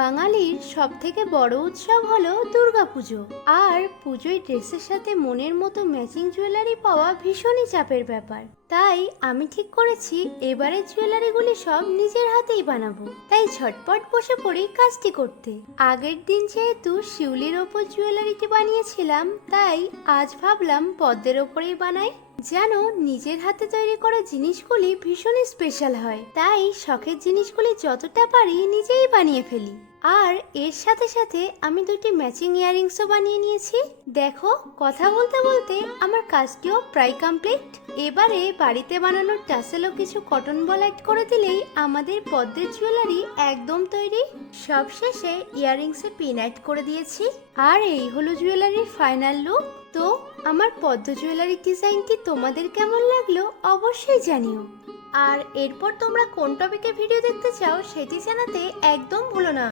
বাঙালির সব থেকে বড় উৎসব হলো দুর্গাপুজো। আর পুজোয় ড্রেসের সাথে মনের মতো ম্যাচিং জুয়েলারি পাওয়া ভীষণই চাপের ব্যাপার। তাই আমি ঠিক করেছি এবারের জুয়েলারিগুলি সব নিজের হাতেই বানাবো। তাই ঝটপট বসে পড়ি কাজটি করতে। আগের দিন যেহেতু শিউলির ওপর জুয়েলারিটি বানিয়েছিলাম, তাই আজ ভাবলাম পদ্মের ওপরেই বানাই। যেন নিজের হাতে তৈরি করা জিনিসগুলি ভীষণ স্পেশাল হয়। তাই শখের জিনিসগুলি যতটা পারি নিজেই বানিয়ে ফেলি। আর এর সাথে সাথে আমি দুটি ম্যাচিং ইয়াররিংসও বানিয়ে নিয়েছি। দেখো, কথা বলতে বলতে আমার কাজটিও প্রায় কমপ্লিট। এবারে বাড়িতে বানানোর টাসেলও কিছু কটন বল অ্যাড করে দিলেই আমাদের পদ্মের জুয়েলারি একদম তৈরি। সবশেষে ইয়াররিংসে পিন অ্যাড করে দিয়েছি। আর এই হলো জুয়েলারির ফাইনাল লুক। তো, আমার পদ্ম জুয়েলারির ডিজাইনটি তোমাদের কেমন লাগল অবশ্যই জানিও। আর এরপর তোমরা কোন টপিকে ভিডিও দেখতে চাও সেটি জানাতে একদম ভুলো না।